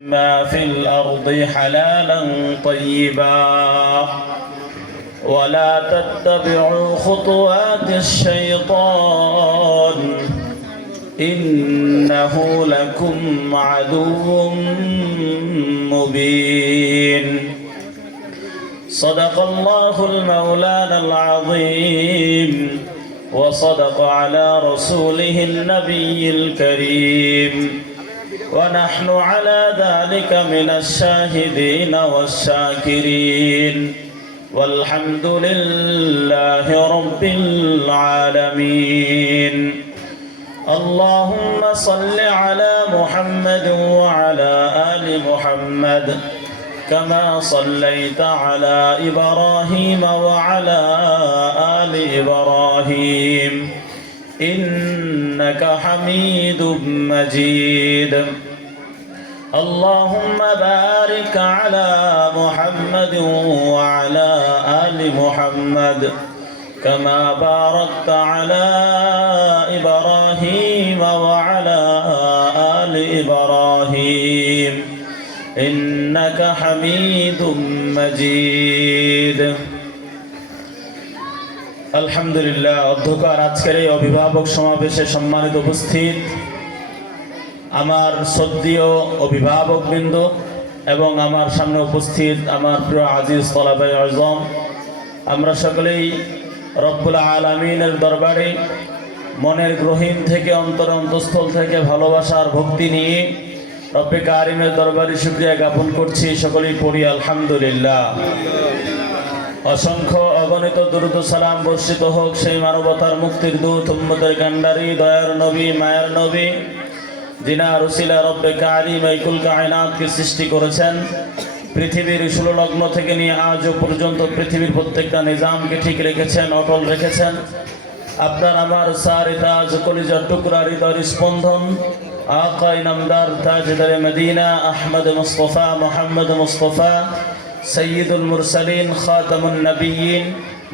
ما في الأرض حلالا طيبا ولا تتبعوا خطوات الشيطان إنه لكم عدو مبين صدق الله المولانا العظيم وصدق على رسوله النبي الكريم ونحن على ذلك من الشاهدين والشاكرين والحمد لله رب العالمين اللهم صل على محمد وعلى آل محمد كما صليت على إبراهيم وعلى آل إبراهيم إنك حميد مجيد اللهم بارك على محمد وعلى آل محمد كما باركت على إبراهيم وعلى آل إبراهيم إنك حميد مجيد আলহামদুলিল্লাহ। অধ্যকার আজকের এই অভিভাবক সমাবেশে সম্মানিত উপস্থিত আমার শ্রদ্ধেয় অভিভাবকবৃন্দ এবং আমার সামনে উপস্থিত আমার প্রিয় আজিজ তলাবায়ে আযম, আমরা সকলেই রব্বুল আলামিনের দরবারে মনের গহীন থেকে অন্তরস্থল থেকে ভালোবাসার ভক্তি নিয়ে রব্বে কারিমের দরবারে শুকরিয়া জ্ঞাপন করছি। সকলেই পড়ি আলহামদুলিল্লাহ। অসংখ্য অগণিত দুরূদ সালাম বর্ষিত হোক সেই মানবতার মুক্তির দূত উম্মতের কান্ডারি দয়ার নবী মায়ার নবী যিনার উসিলা রব্বে কারিম এই কুল কায়নাতকে সৃষ্টি করেছেন। পৃথিবীর ষোললগ্ন থেকে নিয়ে আজও পর্যন্ত পৃথিবীর প্রত্যেকটা নিজামকে ঠিক রেখেছেন, অটল রেখেছেন। আপনার আমার সারে তাজ কলিজার টুকরা হৃদয়ের স্পন্দন আকা ইনামদার তাজদারে মদিনা আহমদ মুস্তফা মোহাম্মদ মুস্তফা সৈয়দুল মুরসালিন খাতামুন নবিয়্যিন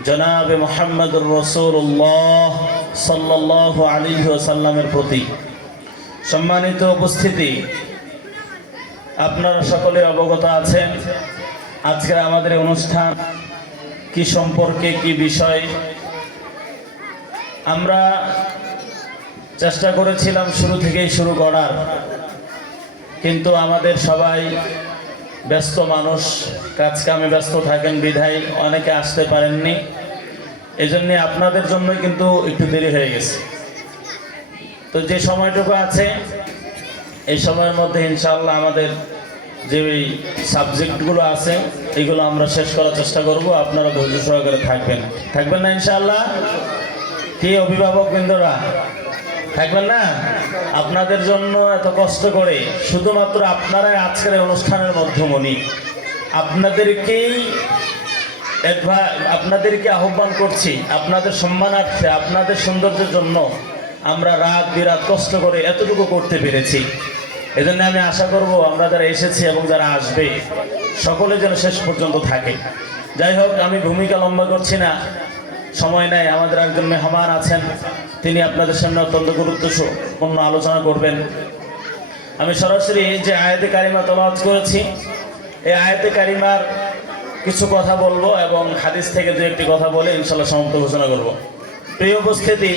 জনাবে মুহাম্মদুর রাসূলুল্লাহ সাল্লাল্লাহু আলাইহি ওয়াসাল্লামের প্রতি সম্মানিত উপস্থিতি, আপনারা সকলে অবগত আছেন আজকের আমাদের অনুষ্ঠান কি সম্পর্কে, কি বিষয়। আমরা চেষ্টা করেছিলাম শুরু থেকেই শুরু করার, কিন্তু আমাদের সবাই ব্যস্ত মানুষ, কাজ কামে ব্যস্ত থাকেন বিধায় অনেকে আসতে পারেননি। এজন্য আপনাদের জন্য কিন্তু একটু দেরি হয়ে গেছে। তো যে সময়টুকু আছে এই সময়ের মধ্যে ইনশাআল্লাহ আমাদের যে সাবজেক্টগুলো আছে এগুলো আমরা শেষ করার চেষ্টা করব। আপনারা ধৈর্য সহকারে থাকবেন না ইনশাআল্লাহ? কি অভিভাবকবৃন্দরা থাকবেন না? আপনাদের জন্য এত কষ্ট করে শুধুমাত্র আপনারাই আজকের এই অনুষ্ঠানের মাধ্যমে আপনাদেরকে আহ্বান করছি, আপনাদের সম্মানার্থে আপনাদের সৌন্দর্যের জন্য আমরা রাত বিরাত কষ্ট করে এতটুকু করতে পেরেছি। এজন্য আমি আশা করব আমরা যারা এসেছি এবং যারা আসবে সকলে যেন শেষ পর্যন্ত থাকে। যাই হোক, আমি ভূমিকা লম্বা করছি না, সময় নেই। আমাদের একজন মেহমান আছেন, তিনি আপনাদের সামনে অত্যন্ত গুরুত্বপূর্ণ আলোচনা করবেন। আমি সরাসরি যে আয়াতে কারিমা তেলাওয়াত করেছি এই আয়াতে কারিমার কিছু কথা বলবো এবং হাদিস থেকে দু একটি কথা বলে ইনশাআল্লাহ সমাপ্ত ঘোষণা করব। প্রিয় উপস্থিতি,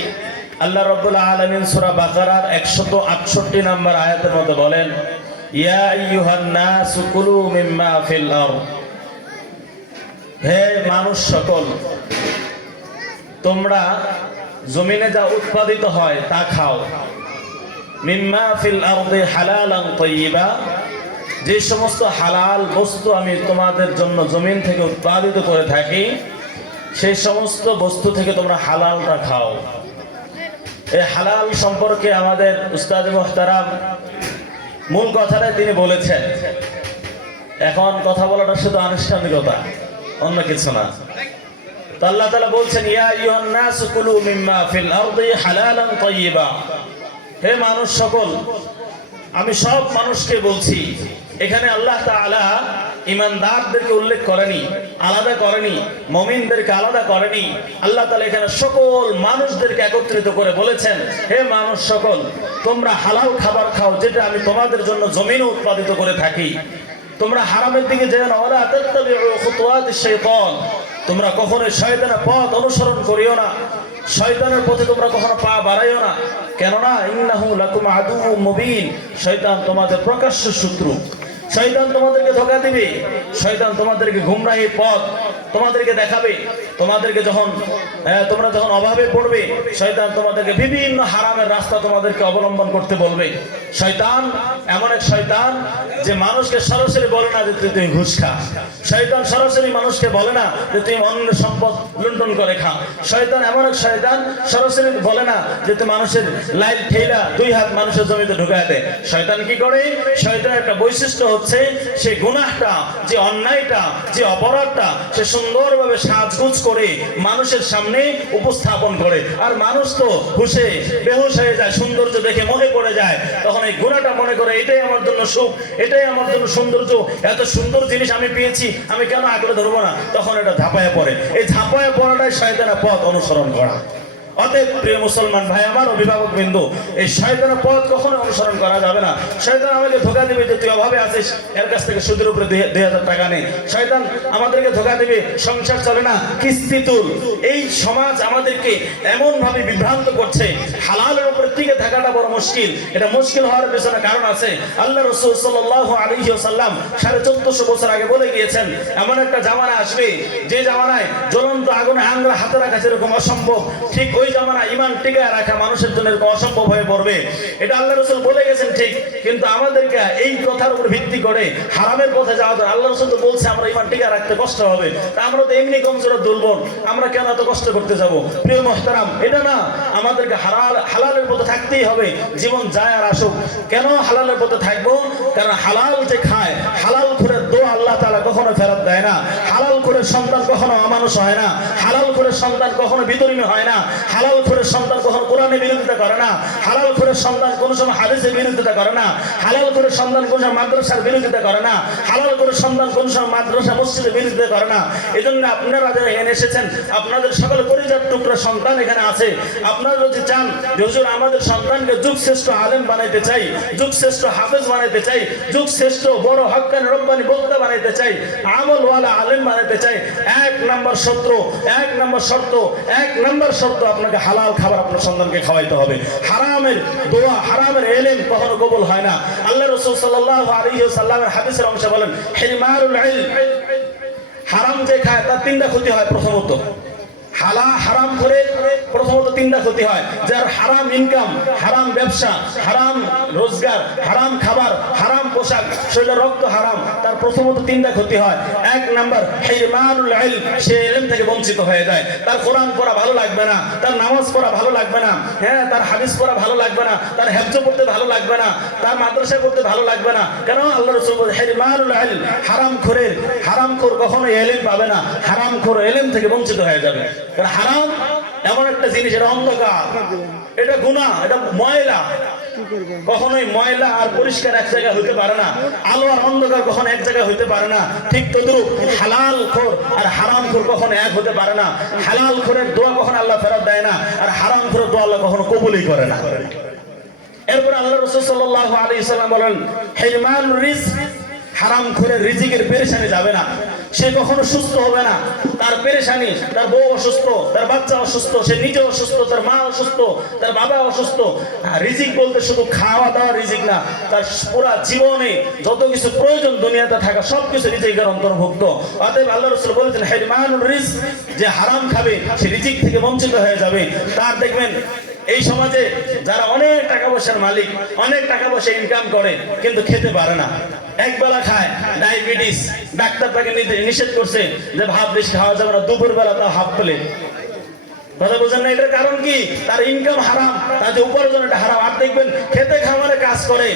আল্লাহ রাব্বুল আলামিন সূরা বাকারার 168 নম্বর আয়াতের মধ্যে বলেন, ইয়া আইয়ুহান নাস কুলু মিম্মা ফিল আরদ, হে মানুষ সকল, তোমরা জমিনে যা উৎপাদিত হয় তা খাও। মিম্মা ফিল আরদি হালালান তাইয়্যিবা, যে সমস্ত হালাল বস্তু আমি তোমাদের জন্য জমিন থেকে উৎপাদিত করে থাকি সেই সমস্ত বস্তু থেকে তোমরা হালালটা খাও। এই হালাল সম্পর্কে আমাদের উস্তাদ মুহতারাম মূল কথাটাই তিনি বলেছেন। এখন কথা বলাটা শুধু আনুষ্ঠানিকতা, অন্য কিছু না। তো আল্লাহ তাআলা বলছেন, ইয়া আইয়ুহান নাস কুলু মিম্মা ফিল আরদি হালালান তাইয়্যিবা, হে মানুষ সকল, আমি সব মানুষকে বলছি। এখানে আল্লাহ তাআলা ইমানদারদেরকে উল্লেখ করেনি, আলাদা করেনি, মুমিনদেরকে আলাদা করেনি। আল্লাহ তাআলা এখানে সকল মানুষদেরকে একত্রিত করে বলেছেন, হে মানুষ সকল, তোমরা হালাল খাবার খাও যেটা আমি তোমাদের জন্য জমিনে উৎপাদিত করে থাকি। তোমরা হারামের দিকে যেও না, ওয়ালা তাত্তাবিউ খুতুওয়াতিশ শাইতান, তোমরা কখনোই শয়তানের পথ অনুসরণ করিও না, শয়তানের পথে তোমরা কখনো পা বাড়াইও না। কেননা ইন্নাহু লাকুম আদুউম মুবিন, শয়তান তোমাদের প্রকাশ্য শত্রু। শয়তান তোমাদেরকে ধোঁকা দিবে, শয়তান তোমাদেরকে গুমরাহির পথ তোমাদেরকে দেখাবে। তোমাদেরকে তোমরা যখন অভাবে পড়বে, শয়তান তোমাদেরকে বিভিন্ন হারামের রাস্তা তোমাদেরকে অবলম্বন করতে বলবে। শয়তান এমন এক শয়তান যে মানুষকে সরাসরি বলে না যে তুমি ঘুষ খা। শয়তান সরাসরি মানুষকে বলে না যে তুমি অন্যের সম্পদ লুণ্ঠন করে খা। শয়তান এমন এক শয়তান সরাসরি বলে না যে তুমি মানুষের লাইল ঠেলা 2 হাত মানুষের জমিতে ঢুকায় দেয়। শয়তান কি করে? শয়তানের একটা বৈশিষ্ট্য হচ্ছে সে গুনাহটা, যে অন্যায়টা, যে অপরাধটা সে সুন্দরভাবে সাজগুজ করে মানুষের সামনে উপস্থাপন করে। আর মানুষ তো হুশে বেহুশ হয়ে যায়, সৌন্দর্য দেখে মনে পড়ে যায়। তখন এই গুনাহটা মনে করে এটাই আমার জন্য সুখ, এটাই আমার জন্য সৌন্দর্য, এত সুন্দর জিনিস আমি পেয়েছি, আমি কেন আঁকড়ে ধরবো না? তখন এটা ঝাঁপায়া পড়ে। এই ঝাঁপায়া পড়াটাই শয়তানের পথ অনুসরণ করা। অতএব প্রিয় মুসলমান ভাই আমার, অভিভাবক বিন্দু, এই শয়তানের পথ কখনো অনুসরণ করা যাবে না। শয়তান আমাকে ধোঁকা দিবে যে তুই অভাবে আছিস, এর কাছ থেকে সুদের উপরে 2000 টাকা নেই। শয়তান আমাদেরকে ধোঁকা দিবে সংসার চলে না, কিস্তি তুল। এই সমাজ আমাদেরকে এমন ভাবে বিভ্রান্ত করছে, হালালের উপরে টিকে থাকাটা বড় মুশকিল। এটা মুশকিল হওয়ার পেছনে কারণ আছে। আল্লাহ রাসূল সাল্লাল্লাহু আলাইহি ওয়াসাল্লাম 1450 বছর আগে বলে গিয়েছেন, এমন একটা জামানা আসবে যে জামানায় জ্বলন্ত আগুনে আঙ্গুল হাতে রাখা যেরকম অসম্ভব, ঠিক ওই জামানা ঈমান টিকায় রাখা মানুষের জন্য অসম্ভব হয়ে পড়বে। এটা আল্লাহ রাসূল বলে গেছেন ঠিক, কিন্তু আমাদেরকে এই কথার উপর ভিত্তি করে হারামের পথে যাওয়া যায়। আল্লাহ রাসূল তো বলছে আমরা ঈমান টিকায় রাখতে কষ্ট হবে, তা আমরা তো এমনি কমজোর দুর্বল, আমরা কেন এত কষ্ট করতে যাব? প্রিয় মুহতারাম, এটা না, আমাদেরকে হালালের পথে থাকতেই হবে, জীবন যায় আর আসুক। কেন হালালের পথে থাকবো? কারণ হালাল যে খায়, হালাল করে দোয়া আল্লাহ তাআলা কখনো ফেরত দেয় না। হালাল করে সন্তান কখনো অমানুষ হয় না। হালাল করে সন্তান কখনো বিতর্মী হয় না। হালাল করে সন্তান কখনো কোরআনের বিরোধিতা করে না। হালাল করে সন্তান কোনো সময় হাদিসের বিরোধিতা করে না। হালাল করে সন্তান কোনো সময় মাদ্রাসার বিরোধিতা করে না। হালাল করে সন্তান কোনো সময় মাদ্রাসা মসজিদের বিরোধিতা করে না। এই জন্য আপনারা যারা এখানে এসেছেন, আপনাদের সকল পরিজাত টুকরা সন্তান এখানে আছে। আপনারা যদি চান যে হুজুর আমাদের সন্তানকে যুগশ্রেষ্ঠ আলেম বানাইতে চাই, যুগশ্রেষ্ঠ হাফেজ বানাইতে চাই, যুগশ্রেষ্ঠ বড় হক্কানি রব্বানি বক্তা বানাইতে চাই, আমলওয়ালা আলেম বানাইতে চাই, 1 নম্বর শর্ত আপনাকে হালাল খাবার আপনার সন্তানকে খাওয়াইতে হবে। হারামের দোয়া, হারামের ইলম কখনো কবুল হয় না। আল্লাহ রাসূল সাল্লাল্লাহু আলাইহি ওয়াসাল্লামের হাদিসের অংশে বলেন, হিরমানুল ইলম, হারাম যে খায় তার 3টা ক্ষতি হয়। প্রথমত হারাম করে প্রথমত 3টা ক্ষতি হয়। যার হারাম ইনকাম, হারাম ব্যবসা, হারাম রোজগার, হারাম খাবার, হারাম পোশাক, শরীরে রক্ত হারাম, তার প্রথমত 3টা ক্ষতি হয়। 1 নাম্বার হিরমানুল ইলম, সে ইলম থেকে বঞ্চিত হয়ে যায়। তার কোরআন পড়া ভালো লাগবে না, তার নামাজ পড়া ভালো লাগবে না, তার হাদিস পড়া ভালো লাগবে না, তার হিফজ পড়তে ভালো লাগবে না, তার মাদ্রাসা পড়তে ভালো লাগবে না। কেন? আল্লাহ রাসূল বলেন হিরমানুল ইলম, হারামখোর কখনো ইলম পাবে না, হারামখোর ইলম থেকে বঞ্চিত হয়ে যাবে। কারণ হারাম এমন একটা জিনিস, এটা অন্ধকার, এটা গুনাহ, এটা ময়লা। কখনোই ময়লা আর পরিষ্কার এক জায়গায় হইতে পারে না। আলো আর অন্ধকার কখনো এক জায়গায় হইতে পারে না। ঠিক তদ্রূপ হালালখোর আর হারামখোর কখনো এক হতে পারে না। হালালখোরের দোয়া কখনো আল্লাহ ফেরত দেয় না, আর হারামখোরের দোয়া আল্লাহ কখনো কবুলই করে না। এরপর আল্লাহ রাসূল সাল্লাল্লাহু আলাইহি ওয়াসাল্লাম বলেন, হিরমানুর রিজক, হারামখোরের রিজিকের পেরেশানি যাবে না, সে কখনো সুস্থ হবে না। তার পেরেশানি, তার বউ অসুস্থ, তার বাচ্চা অসুস্থ, সে নিজে অসুস্থ, তার মা অসুস্থ, তার বাবা অসুস্থ। রিজিক বলতে শুধু খাওয়া দাওয়া রিজিক না, তার পুরা জীবনে যত কিছু প্রয়োজন দুনিয়াতে থাকা সবকিছু রিজিকের অন্তর্ভুক্ত। অতএব আল্লাহ রাসূল বলেছেন হিরমানুর রিজক, যে হারাম খাবে সে রিজিক থেকে বঞ্চিত হয়ে যাবে। তার দেখবেন এই সমাজে যারা অনেক টাকা পয়সার মালিক, অনেক টাকা পয়সা ইনকাম করে কিন্তু খেতে পারে না, একবেলা খায়, ডায়াবেটিস, ডাক্তার তাকে নিষেধ করছে যে ভাত বেশি খাওয়া যাবে না, দুপুর বেলা তাও হাফ প্লেট। কথা বোঝেন না? এটার কারণ কি? তার ইনকাম হারাম, তার যে উপার্জন এটা হারাম। আর দেখবেন খেতে খামারে কাজ করে,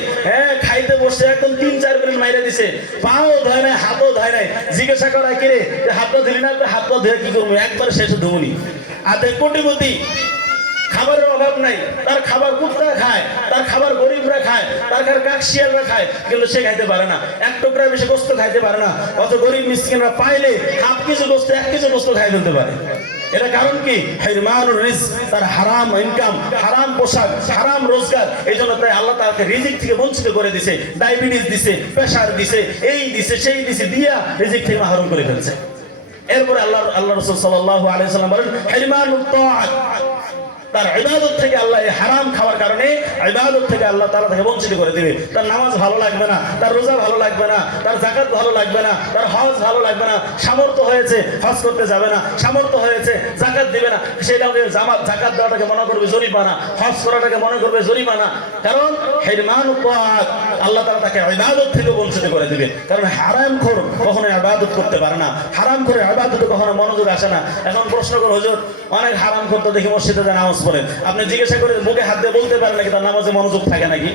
খাইতে বসে একদম 3-4 মিনিট মাইরে দিছে, পাও ধয় নাই, হাতও ধয় নাই, জিজ্ঞাসা করায় কিরে হাতটা দিলি না, হাতটা ধুয়ে কি করবো, একবার শেষে ধুবনি। আর কোটিপতি খাবারের অভাব নাই, তার খাবার কুত্তা খায়, তার খাবার গরিবরা খায়, তার কাকশিয়ালরা খায়, কিন্তু সে খাইতে পারে না, এক টুকরা বেশি গোস্ত খাইতে পারে না। অত গরিব মিসকিনরা পাইলে হাফ কেজি গোস্ত, 1 কেজি গোস্ত খাই ফেলতে পারে। এটা কারণ কি? হিরমানুর রিজক, তার হারাম ইনকাম, হারাম পোশাক, হারাম রোজগার। এই জন্য তাই আল্লাহ তাআলা রিজিক থেকে বঞ্চিত করে দিছে, ডায়াবেটিস দিছে, প্রেসার দিছে, এই দিছে সেই দিছে, দিয়া রিজিক থেকে মাহরুম করে ফেলছে। এরপরে আল্লাহ রাসূল সাল্লাল্লাহু আলাইহি ওয়াসাল্লাম বলেন হিরমানুত তাআত, তার ইবাদত থেকে আল্লাহ এই হারাম খাওয়ার কারণে ইবাদত থেকে আল্লাহ তাআলা তাকে বঞ্চিত করে দিবে। তার নামাজ ভালো লাগবে না, তার রোজা ভালো লাগবে না, তার যাকাত ভালো লাগবে না, তার হজ ভালো লাগবে না। সামর্থ্য হয়েছে হজ করতে যাবে না, সামর্থ্য হয়েছে যাকাত দিবে না, সেটাকে যাকাত দেওয়াটাকে মনে করবে জরিমানা, হজ করাটাকে মনে করবে জরিমানা। কারণ হিরমানুত তাআত, আল্লাহ তাআলা তাকে ইবাদত থেকে বঞ্চিত করে দিবে। কারণ হারামখোর কখনো ইবাদত করতে পারে না, হারামখোর ইবাদতে কখনো মনোযোগ আসে না। এখন প্রশ্ন করো, হুজুর অনেক হারামখোর তো দেখি মসজিদে যায় নামাজ পড়েন, আপনি জিজ্ঞাসা করে মুখে হাত দিয়ে বলতে পারেন নাকি তার নামাজে মনোযোগ থাকে নাকি?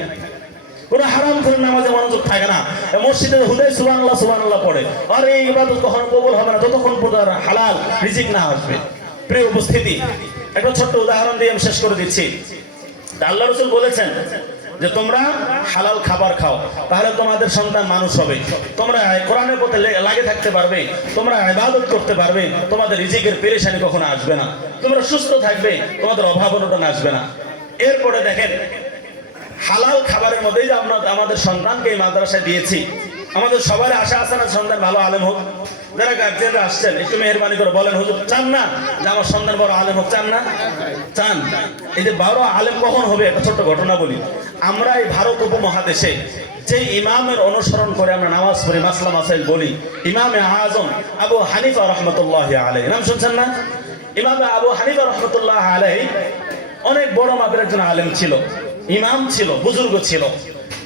কোন হারামখোরের নামাজে মনোযোগ থাকে না। মসজিদে হুদাই সুবহানাল্লাহ সুবহানাল্লাহ পড়ে, আর এই ইবাদত কখনো কবুল হবে না যতক্ষণ পর্যন্ত হালাল রিজিক না আসবে। প্রিয় উপস্থিতি, একটা ছোট্ট উদাহরণ দিয়ে আমি শেষ করে দিচ্ছি। আল্লাহ রাসূল বলেছেন যে তোমরা হালাল খাবার খাও, তাহলে তোমাদের সন্তান মানুষ হবে, তোমরা কোরআনের পথে লাগে থাকতে পারবে, তোমরা ইবাদত করতে পারবে, তোমাদের রিজিকের পেরেশানি কখনো আসবে না, তোমরা সুস্থ থাকবে, তোমাদের অভাব অনটন আসবে না। এরপরে দেখেন, হালাল খাবারের মধ্যেই যে আমরা আমাদের সন্তানকে এই মাদ্রাসায় দিয়েছি, আমাদের সবার আশা আছে না সন্তান ভালো আলেম হোক? যারা গার্জিয়ানরা আসছেন একটু মেহেরবানি করে বলেন, হুজুর চান না যে আমার সন্তান বড় আলেম হোক? চান না? চান। এই যে বড় আলেম কখন হবে, একটা ছোট্ট ঘটনা বলি। আমরা এই ভারত উপমহাদেশে যে ইমামের অনুসরণ করে আমরা নামাজ পড়ি, মাসলা মাসাইল বলি, ইমামে আজম আবু হানিফা রাহমাতুল্লাহি আলাইহি, নাম শুনছেন না? ইমামে আবু হানিফা রাহমাতুল্লাহি আলাইহি অনেক বড় মাপের একজন আলেম ছিল, ইমাম ছিল, বুজুর্গ ছিল।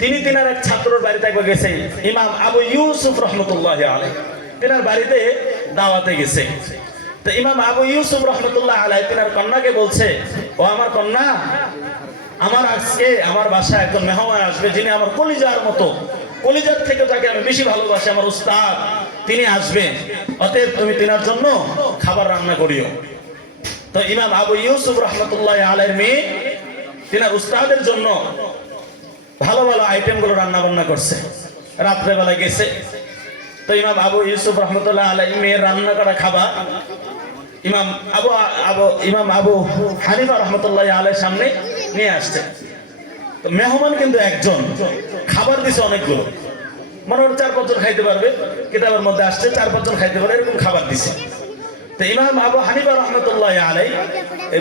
তিনি তিনার এক ছাত্রের বাড়িতে একবার গেছেন, ইমাম আবু ইউসুফ রাহমাতুল্লাহি আলাইহি, তিনার বাড়িতে দাওয়াতে গেছে। তো ইমাম আবু ইউসুফ রাহমাতুল্লাহি আলাইহি তিনার কন্যাকে বলছে, ও আমার কন্যা, আমার আজকে আমার বাসায় একজন মেহমান আসবে যিনি আমার কলিজার মতো, কলিজার থেকে তাকে আমি বেশি ভালোবাসি, আমার উস্তাদ, তিনি আসবেন, অতএব তুমি তিনার জন্য খাবার রান্না করিও। তো ইমাম আবু ইউসুফ রাহমাতুল্লাহি আলাইহির মেয়ে তিনার উস্তাদের জন্য ভালো ভালো আইটেমগুলো রান্না বান্না করছে, রাত্রেবেলা গেছে। তো ইমাম আবু ইউসুফ রাহমাতুল্লাহি আলাইহি মেয়ের রান্না করা খাবার ইমাম আবু হানিফা রাহমাতুল্লাহি আলাইহির সামনে নিয়ে আসছে। তো মেহমান কিন্তু একজন, খাবার দিছে অনেকগুলো, মনে হয় 4-5 জন খাইতে পারবে, কিতাবের মধ্যে আসছে 4-5 জন খাইতে পারে, এরকম খাবার দিছে। তো ইমাম আবু হানিফা রাহমাতুল্লাহি আলাইহি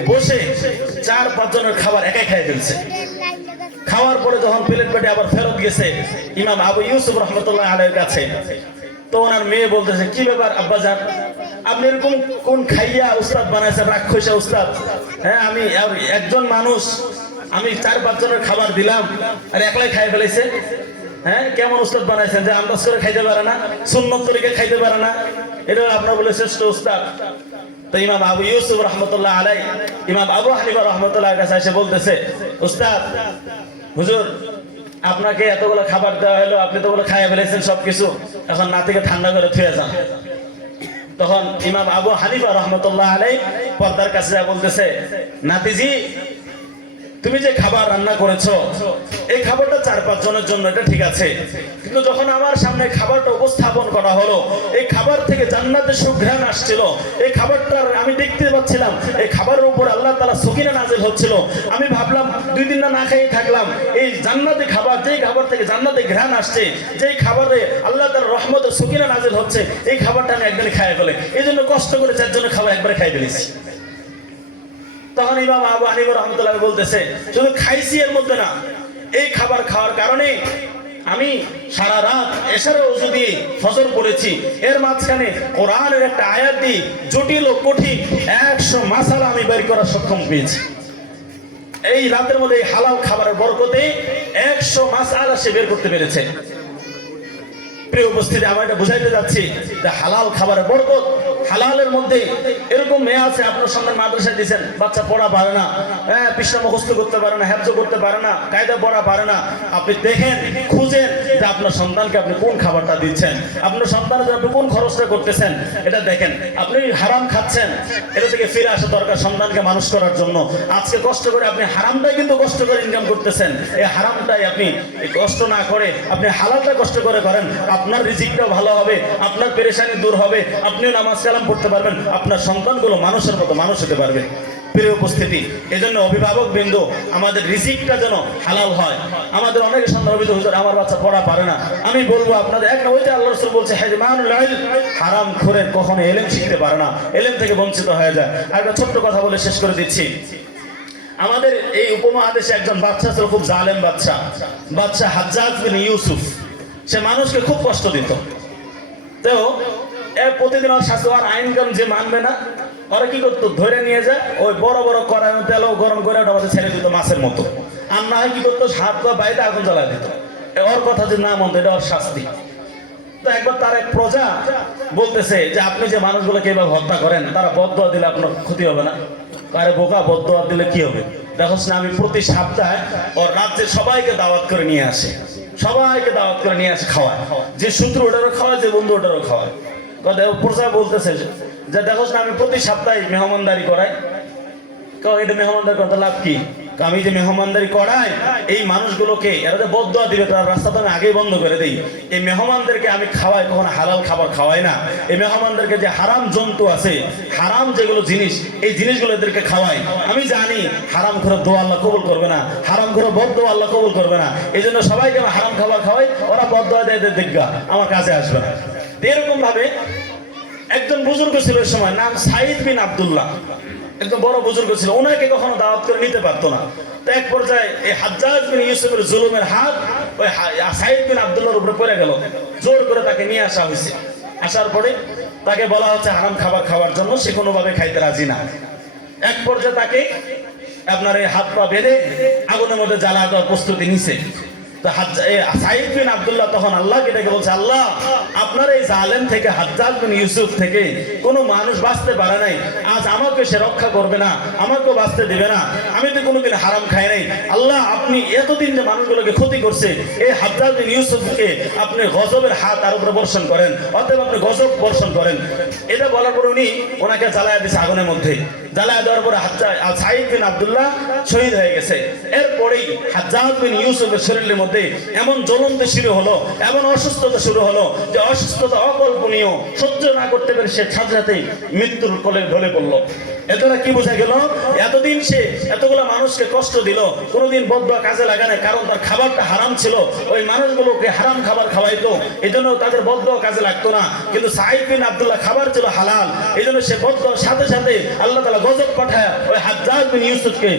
বসে 4-5 জনের খাবার একাই খেয়ে ফেলছে। খাওয়ার পরে যখন প্লেট পেটে আবার ফেরত গেছে ইমাম আবু ইউসুফ রাহমাতুল্লাহি আলাইহির কাছে, তো ওনার মেয়ে বলতেছে, কি ব্যাপার আব্বাজান, আপনি এরকম কোন খাইয়া উস্তাদ বানাইছেন, রাক্ষসা উস্তাদ? হ্যাঁ, আমি একজন মানুষ, আমি 4-5 জনের খাবার দিলাম আর একলাই খাই ফেলেছে। হ্যাঁ, কেমন উস্তাদ বানাইছেন যে আন্দাজ করে খাইতে পারে না, সুন্নত তরিকে খাইতে পারে না, এটা আপনার বলে শ্রেষ্ঠ উস্তাদ? তো ইমাম আবু ইউসুফ রাহমাতুল্লাহি আলাইহি ইমাম আবু হানিফা রাহমাতুল্লাহির কাছে এসে বলতেছে, উস্তাদ, হুজুর আপনাকে এতগুলো খাবার দেওয়া হলো, আপনি তো বলে খাইয়া ফেলেছেন সবকিছু, এখন নাতিকে ঠান্ডা করে থুয়ে যান। তখন ইমাম আবু হানিফা রাহমাতুল্লাহি আলাইহি পর্দার কাছে বলতেছে, নাতিজি, তুমি যে খাবার রান্না করেছো এই খাবারটা 4-5 জনের জন্য, এটা ঠিক আছে, কিন্তু যখন আমার সামনে খাবারটা উপস্থাপন করা হলো, এই খাবার থেকে জান্নাতের সুঘ্রাণ আসছিল, এই খাবারটা আমি দেখতে পাচ্ছিলাম, এই খাবারের উপর আল্লাহ তাআলা সকিনা নাযিল হচ্ছিল। আমি ভাবলাম 2 দিন না খেয়ে থাকলাম, এই জান্নাতি খাবার, যেই খাবার থেকে জান্নাতের ঘ্রাণ আসছে, যেই খাবারে আল্লাহ তাআলার রহমতের সকিনা নাযিল হচ্ছে, এই খাবারটা আমি একদিন খাইয়ে ফেলে, এই জন্য কষ্ট করে 4 জনের খাবার একবারে খাই ফেলেছি। তখন ইমাম আবু হানিফা রাহমাতুল্লাহি বলতেছে, শুধু খাইছি এর মধ্যে না, এই খাবার খাওয়ার কারণে আমি সারা রাত এশারে ওযু দিয়ে ফজর পড়েছি, এর মাঝখানে কোরআনের একটা আয়াত দিয়ে জটিল ও কঠিন 100 মাসালা আমি বের করার সক্ষম পেয়েছি। এই রাতের মধ্যে এই হালাল খাবারের বরকতে 100 মাসালা সে বের করতে পেরেছে। প্রিয় উপস্থিতি, আমরা এটা বুঝাইতে যাচ্ছি যে হালাল খাবারের বরকত, হালালের মধ্যে এরকম মেয়ে আছে, আপনার সন্তান মাদ্রাসায় দিয়েছেন, বাচ্চা পড়া পারে না, পৃষ্ঠা মুখস্থ করতে পারে না, হেফজ করতে পারে না, কায়দা পড়া পারে না। আপনি দেখেন, খুঁজেন যে আপনার সন্তানকে আপনি কোন খাবারটা দিচ্ছেন, আপনার সন্তানের জন্য আপনি কোন খরচটা করতেছেন, এটা দেখেন। আপনি হারাম খাচ্ছেন, এটা থেকে ফিরে আসা দরকার সন্তানকে মানুষ করার জন্য। আজকে কষ্ট করে আপনি হারামটাই কিন্তু কষ্ট করে ইনকাম করতেছেন, এই হারামটাই আপনি কষ্ট না করে আপনি হালালটা কষ্ট করে করেন। আপনার রিজিকটাও ভালো হবে, আপনার পেরেশানি দূর হবে, আপনিও নামাজ কালাম পড়তে পারবেন, আপনার সন্তানগুলো মানুষের মতো মানুষ হতে পারবে। প্রিয় উপস্থিতি, এজন্য অভিভাবক বৃন্দ, আমাদের রিজিকটা যেন হালাল হয়। আমাদের অনেকে সন্তান অভিযোগ, হুজুর আমার বাচ্চা পড়া পারে না। আমি বলবো আপনাদের এক না, ওই যে আল্লাহ রাসূল বলছে হারাম খোরের কখনো এলেম শিখতে পারে না, এলেম থেকে বঞ্চিত হয়ে যায়। আর একটা ছোট্ট কথা বলে শেষ করে দিচ্ছি। আমাদের এই উপমহাদেশে একজন বাচ্চা ছিল, খুব জালেম বাচ্চা হাজ্জাজ বিন ইউসুফ। সে মানুষকে খুব কষ্ট দিত। তো প্রতিদিন ওর শাস্তি, আর আইন কানুন যে মানবে না, ওরা কি করতো, ধরে নিয়ে যায় ওই বড় বড় কড়াই তেল গরম করে ওটা আমাদের ছেড়ে দিত মাছের মতো। আর না হয় কি করতো, হাত বা বাইরে আগুন জ্বালা দিত। ওর কথা যে না মানতো, এটা ওর শাস্তি। তো একবার তার এক প্রজা বলতেছে যে আপনি যে মানুষগুলোকে এভাবে হত্যা করেন, তারা বদদোয়া দিলে আপনার ক্ষতি হবে না? আরে বোকা, বদদোয়া দিলে কি হবে? দেখোস না, আমি প্রতি সপ্তাহে ওর রাজ্যে সবাইকে দাওয়াত করে নিয়ে আসে, সবাইকে দাওয়াত করে নিয়ে আসে, খাওয়ায়। যে শত্রু ওটারও খাওয়ায়, যে বন্ধু ওটারও খাওয়ায়। প্রজা বলতেছে যে দেখোস না, আমি প্রতি সপ্তাহে মেহমানদারি করাই। এটা মেহমানদারি করতে লাভ কি? আমি যে মেহমানদারি করাই, এই মানুষগুলোকে এরা যে বদদোয়া দিবে, তার রাস্তা তো আমি আগেই বন্ধ করে দিই। এই মেহমানদেরকে আমি খাওয়াই, কখনো হালাল খাবার খাওয়াই না। এই মেহমানদেরকে যে হারাম জন্তু আছে, হারাম যেগুলো জিনিস, এই জিনিসগুলো এদেরকে খাওয়াই। আমি জানি হারাম করে দোয়া আল্লাহ কবুল করবে না, হারাম করে বদদোয়া আল্লাহ কবুল করবে না। এই জন্য সবাইকে আমি হারাম খাবার খাওয়াই, ওরা বদদোয়া দেয়, দেখগা আমার কাছে আসবে না। এরকম ভাবে একজন বুজুর্গ ছিল ওই সময়, নাম সাইদ বিন আব্দুল্লাহ, একদম বড় বুজুর্গ ছিল। ওনাকে কখনো দাওয়াত করে নিতে পারতো না। তো এক পর্যায়ে এই হাজ্জাজ বিন ইউসুফের জুলুমের হাত ওই সাইদ বিন আব্দুল্লাহর উপরে পড়ে গেল। জোর করে তাকে নিয়ে আসা হয়েছে। আসার পরে তাকে বলা হচ্ছে হারাম খাবার খাওয়ার জন্য, সে কোনোভাবে খাইতে রাজি না। এক পর্যায়ে তাকে আপনার এই হাত পা বেঁধে আগুনের মধ্যে জ্বালা দেওয়ার প্রস্তুতি নিছে। তো সাইদ বিন আব্দুল্লাহ তখন আল্লাহকে ডেকে বলছে, আল্লাহ, আপনার এই জালেম থেকে, হাজ্জাজ বিন ইউসুফ থেকে কোনো মানুষ বাঁচতে পারে নাই, আজ আমাকে সে রক্ষা করবে না, আমাকেও বাঁচতে দিবে না। আমি তো কোনোদিন হারাম খাই নাই। আল্লাহ, আপনি এতদিন যে মানুষগুলোকে ক্ষতি করছে, এই হাজ্জাজ বিন ইউসুফকে আপনি গজবের হাত তার উপরে বর্ষণ করেন, অতএব আপনি গজব বর্ষণ করেন। এটা বলার পরে উনি ওনাকে জ্বালায়া দিয়েছে আগুনের মধ্যে। জ্বালায়া দেওয়ার পরে সাইদ বিন আব্দুল্লাহ শহীদ হয়ে গেছে। এরপরেই হাজ্জাজ বিন ইউসুফের শরীরের মধ্যে এমন জ্বলন্ত শুরু হলো, এমন অসুস্থতা শুরু হলো, যে অসুস্থতা অকল্পনীয়, সহ্য না করতে পেরে সে সাথে সাথে মৃত্যুর কোলে ঢলে পড়লো। এতটা কি বোঝা গেল? এতদিন সে এতগুলো মানুষকে কষ্ট দিল, কোনোদিন বদদোয়া কাজে লাগে না, কারণ তার খাবারটা হারাম ছিল। ওই মানুষগুলোকে হারাম খাবার খাওয়াইতো, এই জন্য তাদের বদদোয়া কাজে লাগতো না। কিন্তু সাইদ বিন আব্দুল্লাহ খাবার ছিল হালাল, এই জন্য সে বদদোয়ার সাথে সাথে আল্লাহ তাআলা গজব পাঠায় ওই হাজ্জাজ বিন ইউসুফকে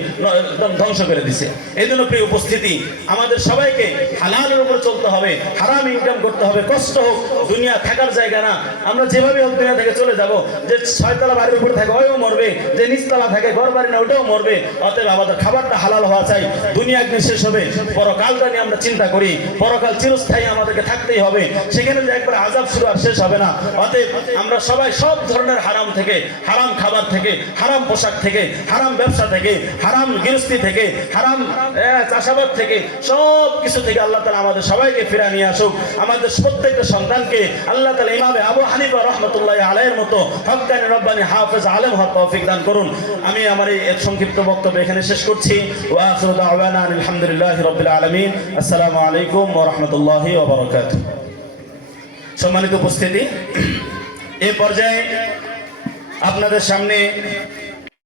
একদম ধ্বংস করে দিছে। এই জন্য প্রিয় উপস্থিতি, আমাদের সবাইকে হালালের উপরে চলতে হবে, হারাম ইনকাম করতে হবে। কষ্ট হোক, দুনিয়া থাকার জায়গা না। আমরা যেভাবে হোক দুনিয়া থেকে চলে যাব। যে ছয়তলা বাড়ির উপরে থাকে ওইও মরবে, যে নিচতলা থাকে ঘর বাড়ি না ওটাও মরবে। অতএব আমাদের খাবারটা হালাল হওয়া চাই। দুনিয়া একদিন শেষ হবে, পরকালটা নিয়ে আমরা চিন্তা করি। পরকাল চিরস্থায়ী, আমাদেরকে থাকতেই হবে। সেখানে যে একবার আযাব শুরু আর শেষ হবে না। অতএব আমরা সবাই সব ধরনের হারাম থেকে, হারাম খাবার থেকে, হারাম পোশাক থেকে, হারাম ব্যবসা থেকে, হারাম গৃহস্থী থেকে, হারাম চাষাবাদ থেকে, সব কিছু থেকে আল্লাহ তাআলা আমাদের সবাইকে ফিরা নিয়ে আসুক। আমাদের প্রত্যেকটা সন্তানকে আল্লাহ তাআলা ইমামে আবু হানিফা রাহমাতুল্লাহি আলাইহির মতো হক্কানি রব্বানি হাফেজ আলেম হওয়ার তৌফিক দান করুন। আমি আমার এই সংক্ষিপ্ত বক্তব্য এখানে শেষ করছি। ওয়া আখিরু দাওয়ানা আলহামদুলিল্লাহি রাব্বিল আলামিন। আসসালামু আলাইকুম ওয়া রাহমাতুল্লাহি ওয়া বারাকাতুহু। সম্মানিত উপস্থিতি, এই পর্যায়ে আপনাদের সামনে